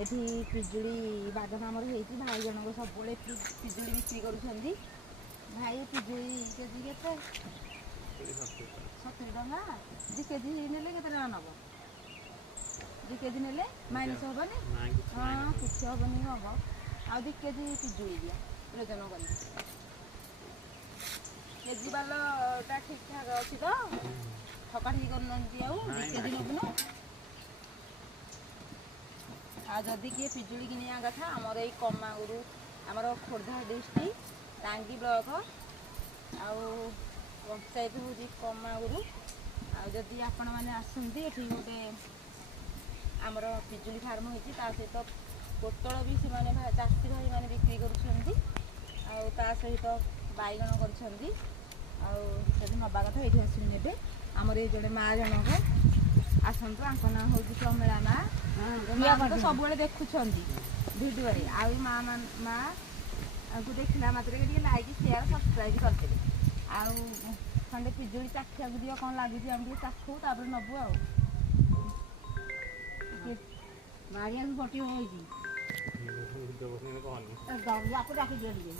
ଏଠି ପିଜୁଳି ବାଗାନ ଆମର ହେଇଛି। ଭାଇ ଜଣକ ସବୁବେଳେ ପିଜୁଳି ବିକ୍ରି କରୁଛନ୍ତି। ଭାଇ ପିଜୁଳି କେଜି କେତେ? 70 ଟଙ୍କା। 2 କେଜି ନେଲେ କେତେ ଟଙ୍କା ନେବ? 2 କେଜି ନେଲେ ମାଇନସ୍ ହେବନି? ହଁ କିଛି ହେବନି ହେବ। ଆଉ 2 କେଜି ପିଜୁଳି ଦିଅ ଓଜନ କରିକି। କେଜି ବାଲାଟା ଠିକ୍ ଠାକ୍ ଅଛି ତ? ଠକାଠକି କରୁନାହାନ୍ତି ଆଉ? 2 କେଜି ନେବୁନୁ? ଆଉ ଯଦି କିଏ ପିଜୁଳି କିଣିବା କଥା ଆମର ଏଇ କମାଗୁରୁ, ଆମର ଖୋର୍ଦ୍ଧା ଡିଷ୍ଟ୍ରିକ୍ଟ ଟାଙ୍ଗୀ ବ୍ଲକ ଆଉ ପଞ୍ଚାୟତ ହେଉଛି କମାଗୁରୁ। ଆଉ ଯଦି ଆପଣମାନେ ଆସନ୍ତି ଏଠି ଗୋଟେ ଆମର ପିଜୁଳି ଫାର୍ମ ହେଇଛି, ତା ସହିତ ପୋଟଳ ବି ସେମାନେ ଚାଷୀ ଭାଇମାନେ ବିକ୍ରି କରୁଛନ୍ତି। ଆଉ ତା ସହିତ ବାଇଗଣ କରିଛନ୍ତି। ଆଉ ଯଦି ନେବା କଥା ଏଇଠି ଆସିକି ନେବେ। ଆମର ଏଇ ଜଣେ ମା ଜଣକ ଆସନ୍ତୁ, ଆଙ୍କ ନାଁ ହେଉଛି ପ୍ରମିଳା ମା। ତ ସବୁବେଳେ ଦେଖୁଛନ୍ତି ଭିଡ଼ିଓରେ। ଆଉ ଏ ମା'କୁ ଦେଖିଲା ମାତ୍ରେ ଟିକେ ଲାଇକ୍ ସେୟାର ସବସ୍କ୍ରାଇବ୍ କରିଦେବେ। ଆଉ ଖଣ୍ଡେ ପିଜୁଳି ଚାଖିବାକୁ ଦିଅ କ'ଣ ଲାଗୁଛି, ଆମେ ଟିକେ ଚାଖୁ ତାପରେ ନେବୁ ଆଉ। ବାଡ଼ିଆକୁ ପଟିବ ହେଇଛି ୟାକୁ ଡାକିଦିଅ, ଟିକେ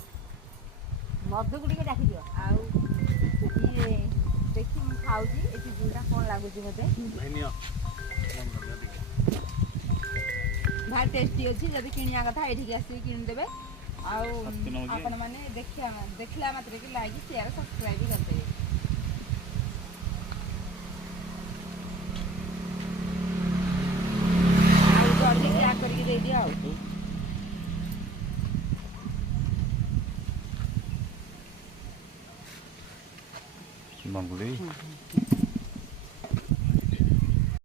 ମଧୁକୁ ଟିକେ ଡାକିଦିଅ। ଆଉ ଇଏ ଦେଖି ମୁଁ ଖାଉଛି ଏ ପିଜୁଳିଟା କ'ଣ ଲାଗୁଛି ମୋତେ। ଭାରି ଟେଷ୍ଟି ଅଛି। ଯଦି କିଣିବା କଥା ଏଇଠିକି ଆସିକି କିଣିଦେବେ। ଆଉ ଆପଣମାନେ ଦେଖିଲା ମାତ୍ରେ କି ଲାଇକ୍ ସେୟାର ସବସ୍କ୍ରାଇବ୍ କରିଦେବେ। ଆଉ ଜଲ୍ଦି ପ୍ୟାକ୍ କରିକି ଦେଇଦିଅ ଆଉ। ବଙ୍ଗୁଳି